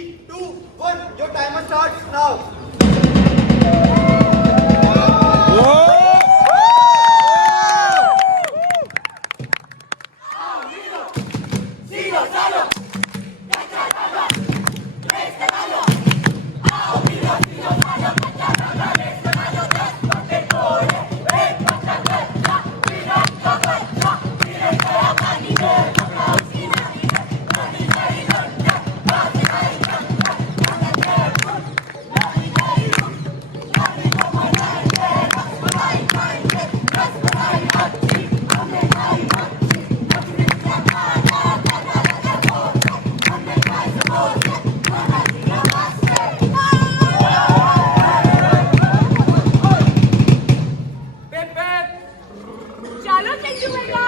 3, 2, 1. Your timer starts now. चलो चिंटू बेटा,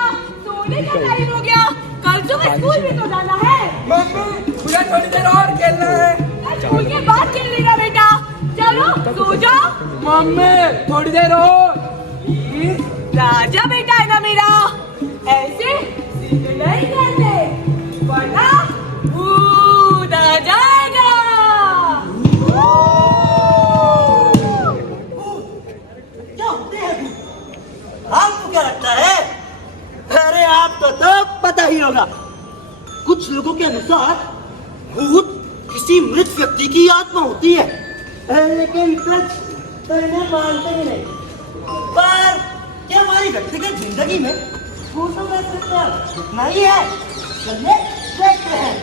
सोने का टाइम हो गया। कल सुबह स्कूल भी तो जाना है। मम्मी मुझे थोड़ी देर और खेलना है। कल स्कूल के बाद खेल लेगा बेटा। चलो सो जाओ। मम्मी थोड़ी देर और। राजा बेटा है ना मेरा, ऐसे सीधे नहीं करते वरना भूत आ जाएगा। क्या होते हैं अभी? आपको क्या लगता है? अरे आपको तो पता ही होगा। कुछ लोगों के अनुसार भूत किसी मृत व्यक्ति की आत्मा होती है, लेकिन सच तो इन्हें मानते ही नहीं। पर क्या हमारी व्यक्तिगत जिंदगी में भूतों का अस्तित्व इतना ही है? चलिए देखते हैं।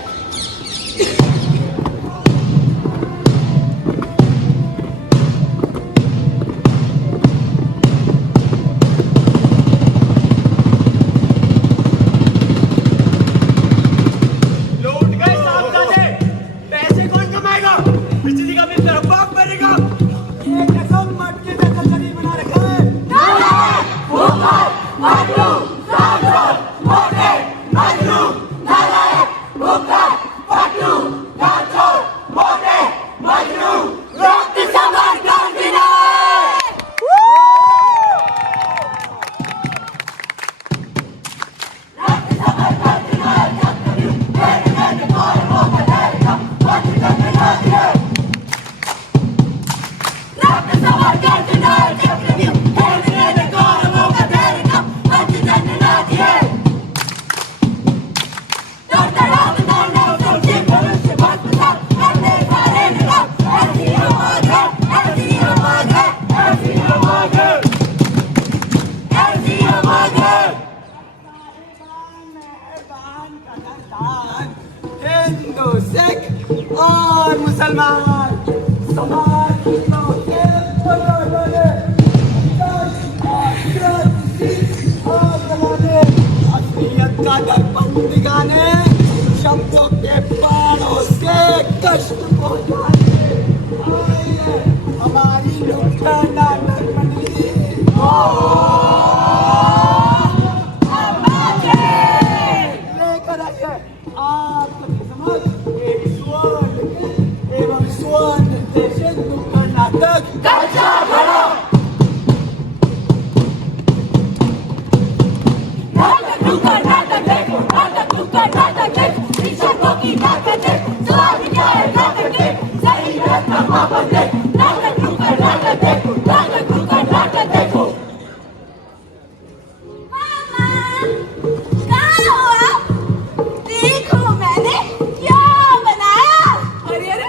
हिंदू, सिख और मुसलमान समाज के बड़े-बड़े असलियत का दर्पण दिखाने, शब्दों के बाणों से कष्ट पहुंचाने आइए हमारी नुक्कड़ नाटक मंडली। लेकर आइए आपकी समझ एक स्वर्ण एवं स्वर्ण निर्देशित नुक्कड़ नाटक कच्चा घड़ा। नुक्कड़ नाटक देखो, नुक्कड़ नाटक देखो, शिक्षकों की ताकत देखो, स्वाद क्या है नाटक देखो, सही गलत का मापन देखो, नुक्कड़ नाटक देखो, नुक्कड़ नाटक देखो। देखो मैंने क्या बनाया। अरे अरे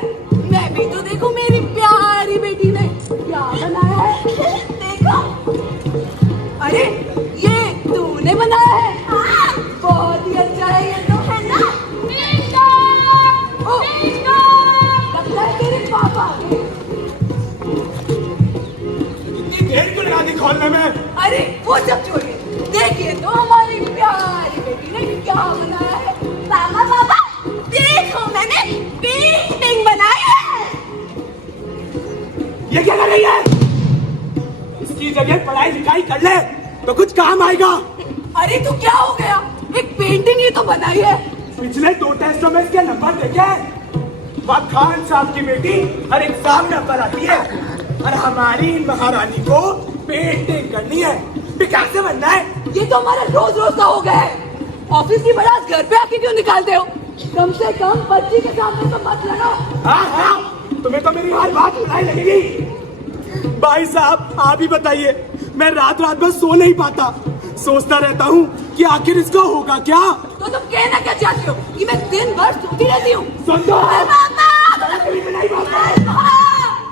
मैं भी तो देखो, मेरी प्यारी बेटी ने क्या बनाया है। देखो, अरे ये तूने बनाया है। हाँ, बहुत ही अच्छा है ये तो, है ना? ओ, लगता है तेरे पापा इतनी देर क्यों लगा दी खोलने में? अरे वो सब छोड़िए, देखिए तो हमारी प्यारी बेटी ने क्या बनाया है। पापा पापा देखो, मैंने पेंटिंग बनाई है। ये क्या कर रही है? इसकी जगह पढ़ाई लिखाई कर ले तो कुछ काम आएगा। अरे तू क्या हो गया, एक पेंटिंग ही तो बनाई है। पिछले 2 टेस्टों में इसके नंबर देखे? वह खान साहब की बेटी हर एग्जाम में नंबर आती है और हमारी महारानी को पेंटिंग करनी है। पिकासो बनना है। ये तो हमारा रोज रोज का हो गया है। ऑफिस की बड़ास घर पे आके क्यों निकालते हो? कम से कम बच्ची के सामने तो मत लड़ो। हाँ, तुम्हें तो मेरी हर बात बुराई लगेगी। भाई साहब आप ही बताइए, मैं रात रात भर सो नहीं पाता, सोचता रहता हूँ कि आखिर इसका होगा क्या। तो तुम कहना क्या चाहती हो कि मैं दिन भर सोती रहती हूँ? सुन दो।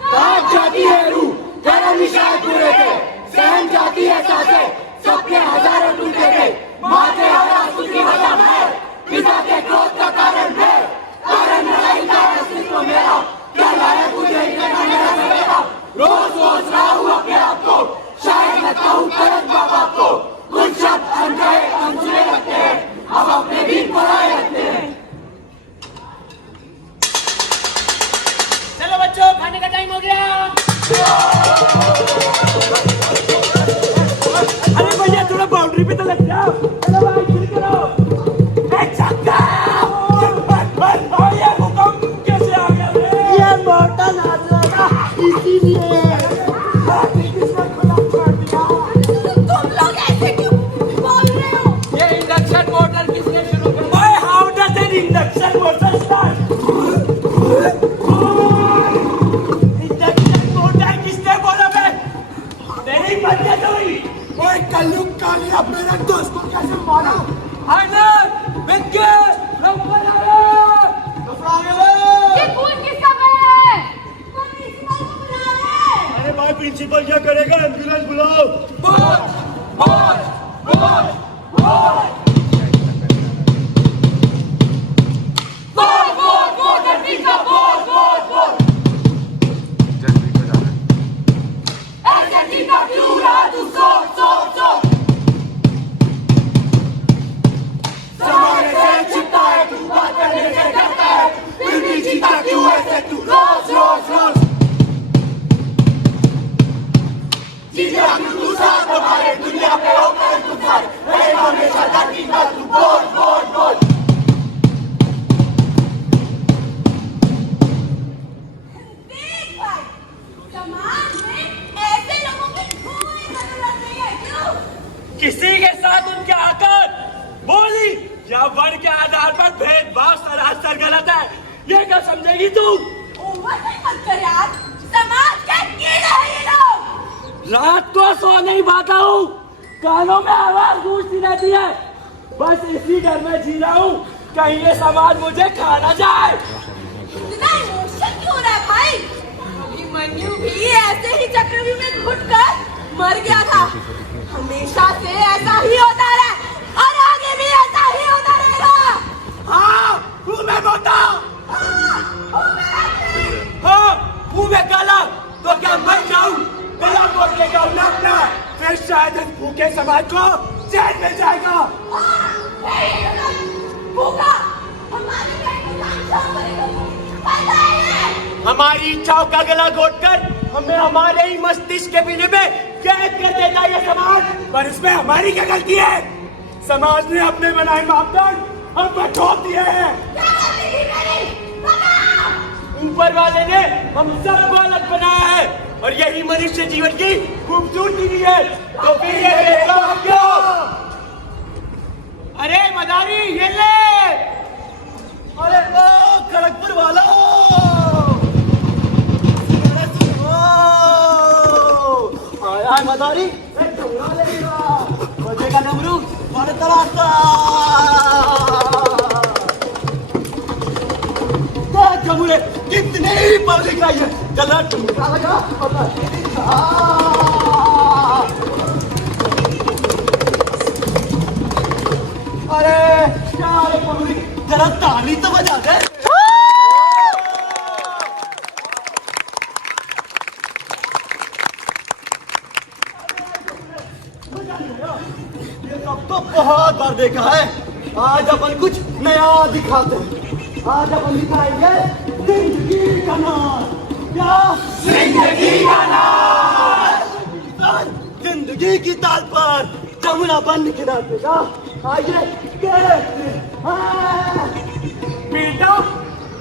काट जाती है रूह, तेरे निशान पूरे थे, सहन जाती है सांसें, सपने हजारों टूटे थे, माँ के हर आंसू की वजह है, पिता के क्रोध का कारण है, कारण लड़ाई का अस्तित्व मेरा, क्या लायक मुझे इतना मेरा सवेरा, रोज सोच रहा हूँ अपने आप को, शायद लगता हूँ करत माँ बाप को, कुछ शब्द अनजाए अनसुने लगते हैं, अब अपने भी पराए लगते हैं। चलो बच्चों, खाने का टाइम हो गया। अरे भैया थोड़ा बाउंड्री पे तो लग जाओ। चलो भाई चिल करो। ए चक्का! ये भूकंप कैसे आ गया रे? ये मोटा नाच रहा था, इसीलिए। किसने खुला कर दिया? तुम लोग ऐसे क्यों बोल रहे हो? ये इंडक्शन मोटर किसने शुरू कर Boy, how does an induction motor start? Induction motor किसने बोला बे? तेरी बच्चे तो ही। ओए कल्लू काली अब मेरे दोस्त को कैसे मारा? आनंद, विक्की, ऊपर आ ये खून किसका है? प्रिंसिपल को बुला ले। अरे भाई प्रिंसिपल क्या करेगा? एम्बुलेंस बुलाओ। ज़माने से छिपता है तू, बात करने से डरता है, फिर भी जीता क्यों ऐसे तू, रोज रोज रोज जीता क्यों तू साथ हमारे, दुनिया पे होकर तूफान, रहेगा हमेशा धरती का तू, बोल बोल बोल। देख भाई, समाज में ऐसे लोगों की कोई जरूरत नहीं है, क्यों? किसी के साथ उनके आकर बोली या वर्ण के आधार पर भेदभाव सरासर गलत है, ये क्या समझेगी तू? ओवरटाइम मत कर यार, समाज के कीड़े हैं ये लोग। रात को सो नहीं पाता हूँ, कानों में आवाज गूंजती रहती है, बस इसी डर में जी रहा हूँ कहीं ये समाज मुझे खा ना जाए। इतना इमोशन क्यों रहा है भाई? अभिमन्यु भी ऐसे ही चक्रव्यूह में घुटकर मर गया था। हमेशा से ऐसा ही होता रहा और आगे भी ऐसा ही होता रहेगा। हाँ, हूँ मैं मोटा, हाँ, हूँ मैं काला, तो क्या मर जाऊँ? गला मोड़ लेगा अपना, फिर शायद इस भूखे समाज को चैन मिल जाएगा। भूखा, हमारी हमारी इच्छाओं का गला घोटकर हमें हमारे ही मस्तिष्क के बिना में कैद कर देता ये समाज, पर इसमें हमारी क्या गलती है? समाज ने अपने बनाए मापदंड हम पर थोप दिए हैं। ऊपर वाले ने हम सबको अलग बनाया है और यही मनुष्य जीवन की खूबसूरती भी है, तो फिर ये भेदभाव क्यों? अरे मदारी ये ले, अरे ओ खड़गपुर वालों, आया है मदारी, डमरू लेगा, बजेगा डमरू, मारे तराशा। देख जमुरे, कितनी पब्लिक आई है, चल डमरू लगा अरे क्या है पब्लिक, जरा ताली तो बजा दे। ये सब तो बहुत बार देखा है, आज अपन कुछ नया दिखाते हैं। आज अपन दिखाएंगे जिंदगी का नाच। क्या? जिंदगी का नाच। जिंदगी की ताल पर जमुना बन के नाचेगा। आइए देखते हैं। बेटा,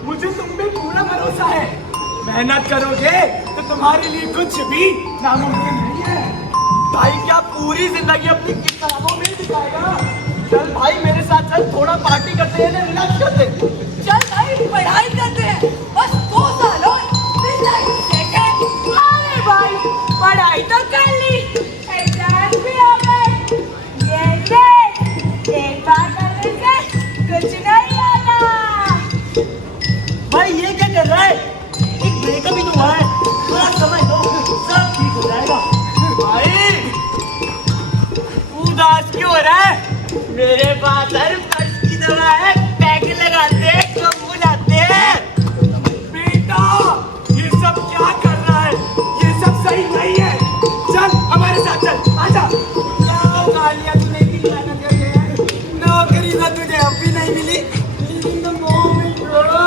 मुझे तुम पे पूरा भरोसा है, मेहनत करोगे तो तुम्हारे लिए कुछ भी नामुमकिन नहीं है। भाई क्या पूरी जिंदगी अपनी किताबों में दिखाएगा? चल भाई मेरे साथ चल, थोड़ा पार्टी करते हैं, रिलैक्स करते हैं। चल भाई पढ़ाई करते हैं, बस 2 साल और अरे भाई पढ़ाई तो कर ली, एग्जाम भी आ गए, ये ले एक बार करने से कुछ नहीं आता। भाई ये क्या कर रहा है? एक ब्रेकअप ही तो हुआ है, थोड़ा समय दो, सब ठीक हो जाएगा। भाई उदास क्यों हो रहा है? मेरे पास हर फर्ज की दवा है, पैक लगाते हैं कम हो जाते हैं। बेटा ये सब क्या कर रहा है? ये सब सही नहीं है। चल हमारे साथ चल, आजा। क्या गालियां तूने की मेहनत करके है? नौकरी तो तुझे अब भी नहीं मिली। Living the moment, bro.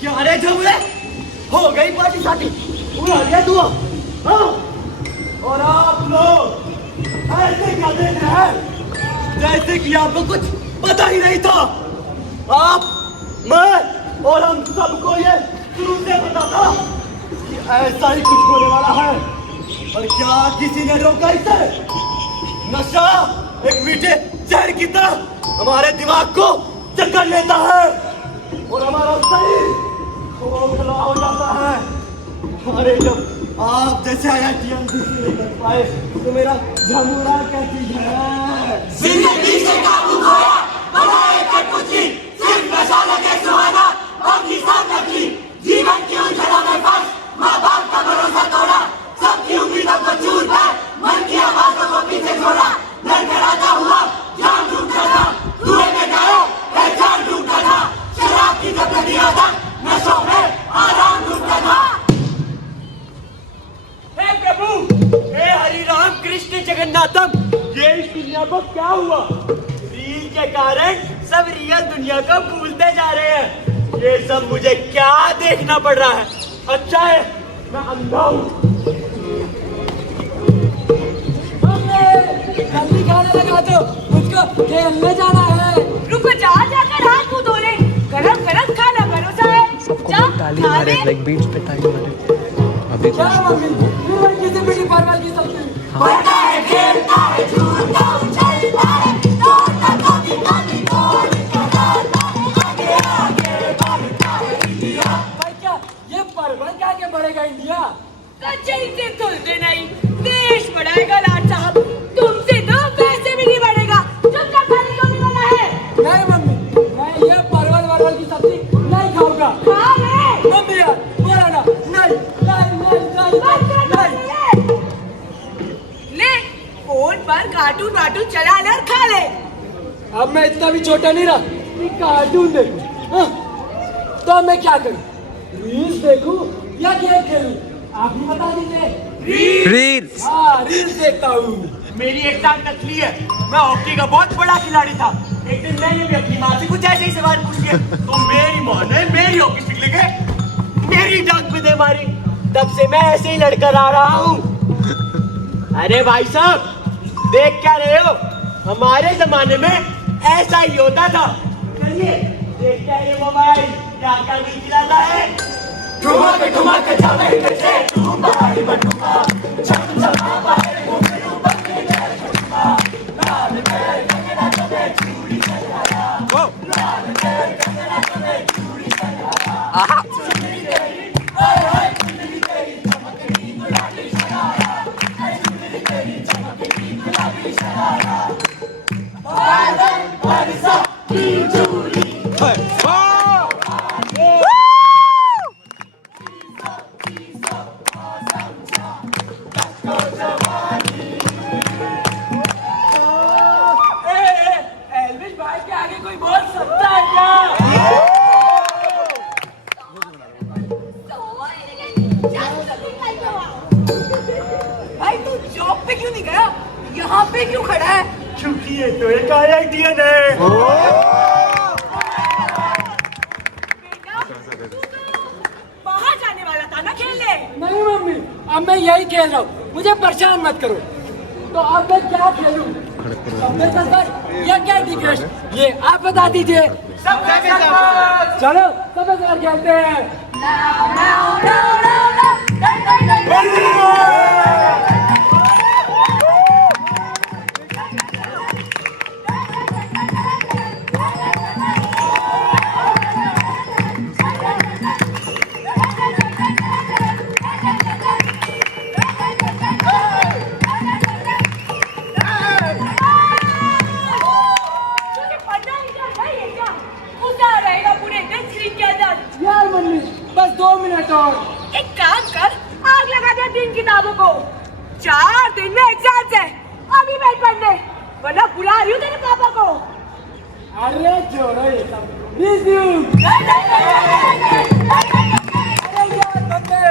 क्या रे झबले? हो गई पार्टी शादी, उड़ा दिया तू। हाँ? और आप लोग ऐसे क्या देख रहे हैं? जैसे कि आपको कुछ पता ही नहीं था। आप, मैं और हम सबको ये शुरू से पता था कि ऐसा ही कुछ होने वाला है। और क्या किसी ने रोका इसे? नशा एक मीठे जहर की तरह हमारे दिमाग को जकड़ लेता है और हमारा शरीर खोखला हो जाता है। अरे जब आप जैसे IITM नहीं कर पाए तो मेरा झमुरा कैसी है? जिंदगी से काबू खोया, बनाए कठपुतली, सिर्फ नशा लगे सुहाना, बाकी सब नकली। जीवन की उलझनों में फंस, माँ बाप का भरोसा तोड़ा, सबकी उम्मीदों को चूर कर, मन की आवाज़ों को पीछे छोड़ा। लड़खड़ाता हुआ जान ढूंढता था, कुएं में गए पहचान ढूंढता था, शराब की जब नदी आदत, नशों में आराम ढूंढता था। हे प्रभु, हे हरि राम कृष्ण जगन्नाथम, ये इस दुनिया को क्या हुआ? रील के कारण सब रियल दुनिया को भूलते जा रहे हैं। ये सब मुझे क्या देखना पड़ रहा है? अच्छा है मैं अंधा हूँ। जल्दी खाना लगा दो, मुझको खेलने जाना है। रुको जाकर हाथ मुंह धो ले, गरम गरम खाना परोसा है। सबको ताली मारे, लाइक बीट्स पे ताली मारे। अभी क्या मम्मी, ये किसी बेटी परवल की सब्जी। बढ़ता है, खेलता है, झूलता उछलता है, दौड़ता कभी कभी दौड़ कराता है, आगे आगे बढ़ता है इंडिया। भाई क्या ये परवल क्या के बढ़ेगा इंडिया? कचरी से तुलते नहीं, देश बढ़ाएगा लाट साहब, तुमसे तो वैसे भी नहीं बढ़ेगा। चुपचाप खाने क्यों नहीं बना है? नहीं मम्मी, मैं ये परवल की सब्जी नहीं खाऊंगा। खा ले। मम्मी यार बोला ना, नहीं ले फोन पर कार्टून वार्टून चला ले और खा ले। अब मैं इतना भी छोटा नहीं रहा कि कार्टून देखूं। हाँ? तो अब मैं क्या करूं? रील्स देखूं या गेम खेलूं? आप ही बता दीजिए। रील्स। हाँ रील्स देखता हूँ। मेरी एक टांग नकली है, मैं हॉकी का बहुत बड़ा खिलाड़ी था। एक दिन मैंने भी अपनी माँ से कुछ ऐसे ही सवाल पूछ लिए, तो मेरी माँ ने मेरी हॉकी स्टिक लेके मेरी टांग पे दे मारी। तब से मैं ऐसे ही लड़कर आ रहा हूँ। अरे भाई साहब देख क्या रहे हो? हमारे जमाने में ऐसा ही होता था। चलिए देखते हैं ये मोबाइल क्या क्या नहीं गिराता है। ठुमक जावे कैसे तुम बाहर बटुका, छम छमा पाए घूमे ऊपर के पैर छुपा, लाल पैर कंगना तुम्हें चूड़ी चढ़ाया, लाल पैर कंगना तुम्हें चूड़ी चढ़ाया, चुनरी तेरी हाय हाय चुनरी तेरी चमकती गुलाबी शरारा, चुनरी तेरी चमकती गुलाबी शरारा, बादल बरसा की चूड़ी भाई तू जॉब पे क्यों नहीं गया? यहाँ पे क्यों खड़ा है? क्योंकि ये तो एक IITN है। बाहर जाने वाला था ना खेलने। नहीं मम्मी, अब मैं यही खेल रहा हूँ, मुझे परेशान मत करो। तो अब मैं क्या खेलूं? सबसे सच या कैंडी क्रश, ये आप बता दीजिए। चलो सबसे सच खेलते हैं। तुझे पढ़ना ही क्या है ये क्या? उतार रहेगा पूरे दिन स्क्रीन के अंदर। यार मम्मी बस 2 मिनट और। एक काम कर, आग लगा दे 3 किताबों को। 4 दिन में एग्जाम्स है, अभी बैठ पढ़ने, वरना बुला रही हूँ तेरे पापा को। अरे छोड़ो ये सब। रिज्यूम। अरे यार बंदे।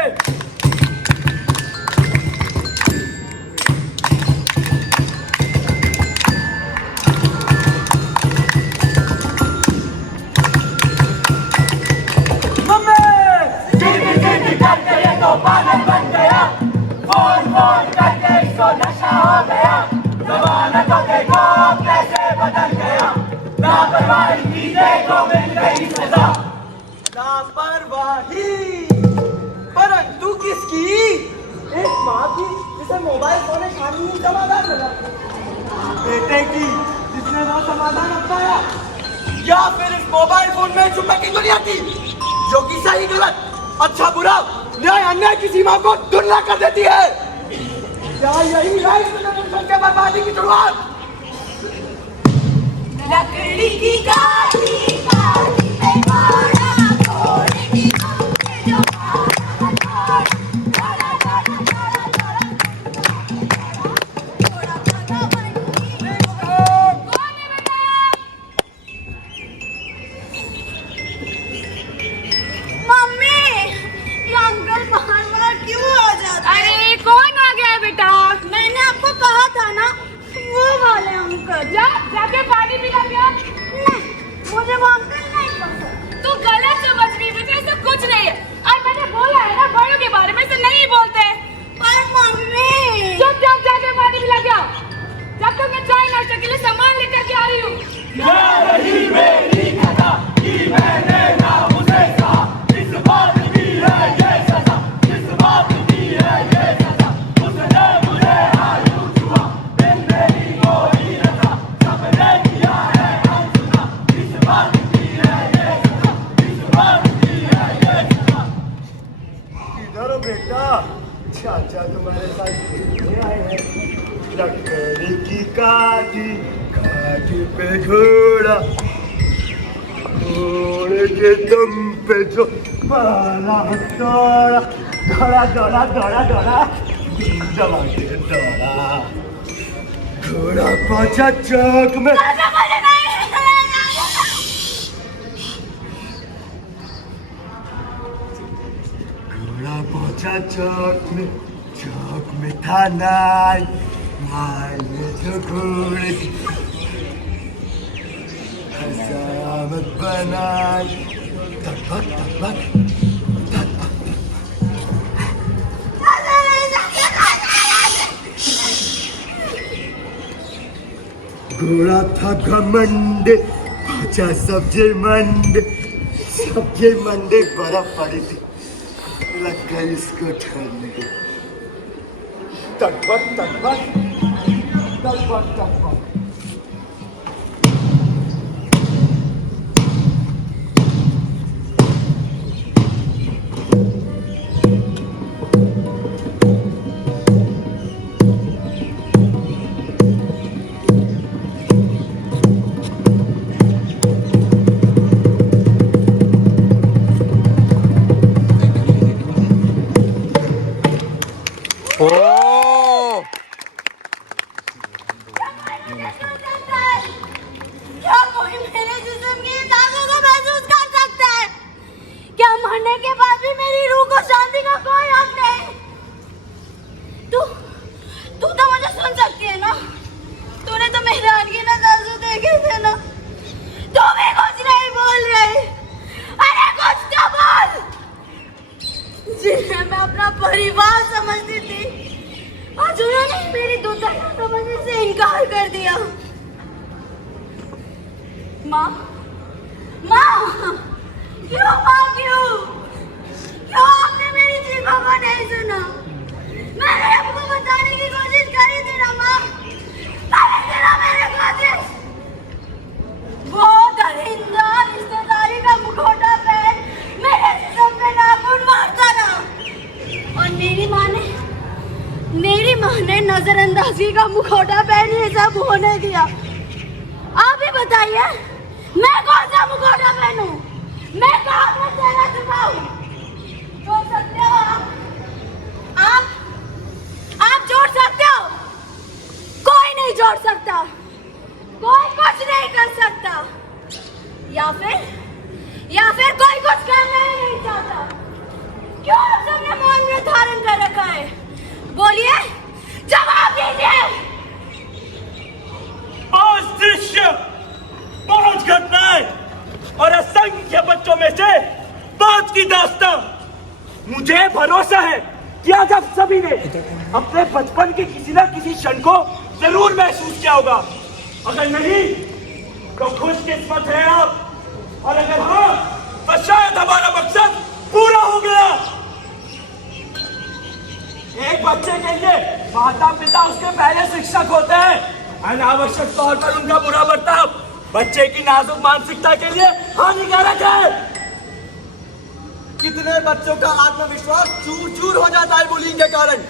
लापरवाही, परंतु किसकी? एक माँ की जिसे मोबाइल फोन एक कानूनी समाधान मिला, बेटे की जिसने वो समाधान अपनाया, या फिर इस मोबाइल फोन में जुम्मे की दुनिया की जो कि सही गलत, अच्छा बुरा, न्याय अन्याय की सीमा को दुर्ला कर देती है। क्या यही है इस जनरेशन के बर्बादी की शुरुआत? लकड़ी की काठी काठी पे घोड़ा, घोड़े की आँख पे जो घोड़ा, घोड़ा घोड़ा घोड़ा घोड़ा घोड़ा घोड़ा बंटी में कौन है बेटा? मम्मी, ये अंकल बार-बार क्यों आ जाते हैं? अरे कौन आ गया है बेटा? मैंने आपको कहा था ना, वो वाले अंकल। जाके पानी पिला क्या? नहीं, मुझे वो अंकल नहीं पसंद। तू गलत समझ रही है बेटा, ऐसा कुछ नहीं है। और मैंने बोला है ना, बड़ों के बारे में से नहीं बोलते। पर मम्मी, चुपचाप जाके पानी पिला क्या? जब तक मैं चाय नाश्ते के लिए सामान लेकर के आ रही हूँ। इधर बेटा, चाचा तुम्हारे साथ खेलने आए हैं। लकड़ी की काठी काठी पे घोड़ा, घोड़े के दम पे जो मारा दौड़ा, दौड़ा दौड़ा दौड़ा दौड़ा दौड़ा के दौड़ा, घोड़ा पहुंचा चौक में। घोड़ा पहुंचा चौक में था नाई, नाई में जो घोड़े की हजामत बनाई, तबक तबक घोड़ा था घमंड, पहुंचा सब्जी मंडे बर्फ पड़ी थी, लग गई इसको ठंड। तकबक तकबक तकबक तकबक क्या कोई मेरे जिस्म की ताकत को महसूस कर सकता है? क्या मरने के बाद भी मेरी रूह को शांति का कोई हक नहीं? तू तो मुझे सुन सकती है ना? तूने तो मेहरानगी ना आंसू देखे थे ना? तू भी कुछ नहीं बोल रही। अरे कुछ तो बोल। जिन्हें मैं अपना परिवार समझती थी, आज उन्होंने मेरी दुर्दशा समझने से इनकार कर दिया। माँ, माँ, क्यों माँ, क्यों आपने मेरी चीखों को नहीं सुना? मैंने आपको बताने की कोशिश करी थी ना माँ, करी ना मेरी कोशिश। वो दरिंदा रिश्तेदारी का मुखौटा पहन मेरे जिस्म पे नाखून मारता ना, और मेरी माँ ने नजरअंदाजी का मुखौटा पहन ये सब होने दिया। आप ही बताइए, मैं कौन सा मुखौटा पहनूं? मैं कहाँ में चेहरा छुपाऊं? जोड़ सकते हो आप जोड़ सकते हो? कोई नहीं जोड़ सकता, कोई कुछ नहीं कर सकता, या फिर कोई कुछ करना ही नहीं चाहता। क्यों आप सबने मौन में धारण कर रखा है? बोलिए, जवाब दीजिए। 5 दृश्य, 5 घटनाएं और असंख्य बच्चों में से 5 की दास्तां। मुझे भरोसा है कि आज आप सभी ने अपने बचपन के किसी न किसी क्षण को जरूर महसूस किया होगा। अगर नहीं तो खुशकिस्मत है आप, और अगर हाँ तो शायद हमारा मकसद पूरा हो गया। एक बच्चे के लिए माता पिता उसके पहले शिक्षक होते हैं। अनावश्यक तौर पर उनका बुरा बर्ताव बच्चे की नाजुक मानसिकता के लिए हानिकारक है। कितने बच्चों का आत्मविश्वास चूर चूर हो जाता है बुलिंग के कारण।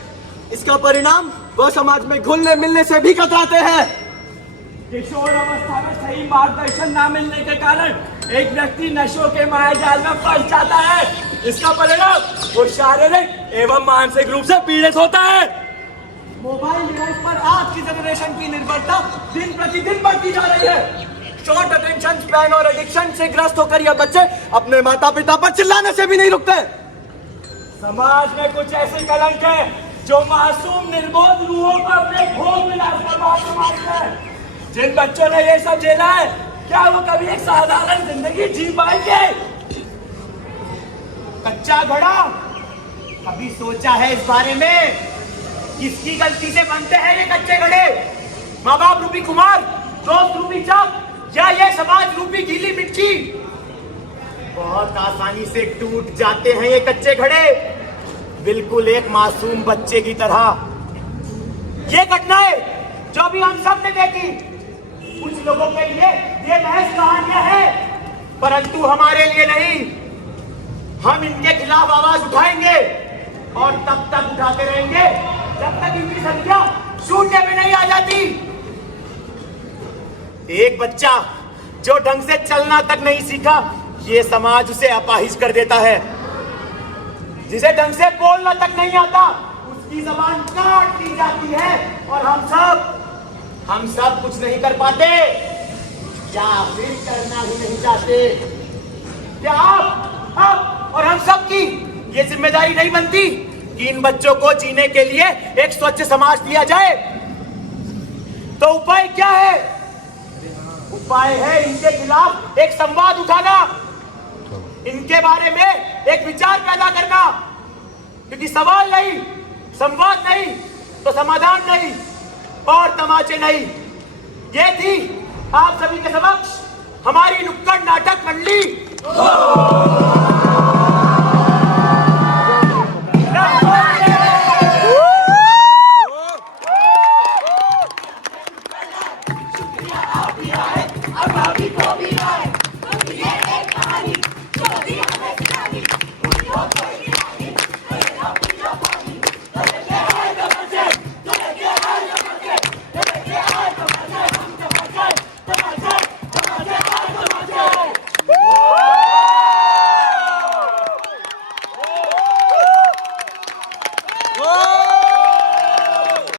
इसका परिणाम वह समाज में घुलने मिलने से भी कतराते हैं। किशोर अवस्था में सही मार्गदर्शन न मिलने के कारण एक व्यक्ति नशों के मायाजाल में फंस जाता है। इसका परिणाम वो शारीरिक एवं मानसिक रूप से पीड़ित होता है। मोबाइल डिवाइस पर आज की जनरेशन की निर्भरता दिन प्रतिदिन बढ़ती जा रही है। शॉर्ट अटेंशन स्पैन और एडिक्शन से ग्रस्त होकर यह बच्चे अपने माता पिता पर चिल्लाने से भी नहीं रुकते। समाज में कुछ ऐसे कलंक है जो मासूम निर्बोध रूहों को अपने भोग विलास पर बात मारते हैं। जिन बच्चों ने ये सब झेला है, क्या वो कभी एक साधारण जिंदगी जी पाएंगे? कच्चा घड़ा, कभी सोचा है इस बारे में? किसकी गलती से बनते हैं ये कच्चे घड़े? माँ बाप रूपी कुमार, दोस्त रूपी चाप, या ये समाज रूपी गीली मिट्टी? बहुत आसानी से टूट जाते हैं ये कच्चे घड़े, बिल्कुल एक मासूम बच्चे की तरह। ये घटनाएं जो भी हम सब ने देखी, कुछ लोगों के लिए ये महज कहानियां हैं, परंतु हमारे लिए नहीं। हम इनके खिलाफ आवाज उठाएंगे और तब तक उठाते रहेंगे जब तक इनकी संख्या शून्य में नहीं आ जाती। एक बच्चा जो ढंग से चलना तक नहीं सीखा, ये समाज उसे अपाहिज कर देता है। जिसे ढंग से बोलना तक नहीं आता, उसकी जबान काट दी जाती है। और हम सब कुछ नहीं कर पाते, या फिर करना ही नहीं चाहते। क्या आप और हम सब की ये जिम्मेदारी नहीं बनती कि इन बच्चों को जीने के लिए एक स्वच्छ समाज दिया जाए? तो उपाय क्या है? उपाय है इनके खिलाफ एक संवाद उठाना, इनके बारे में एक विचार पैदा करना। क्योंकि सवाल नहीं, संवाद नहीं तो समाधान नहीं और तमाचे नहीं। ये थी आप सभी के समक्ष हमारी नुक्कड़ नाटक मंडली।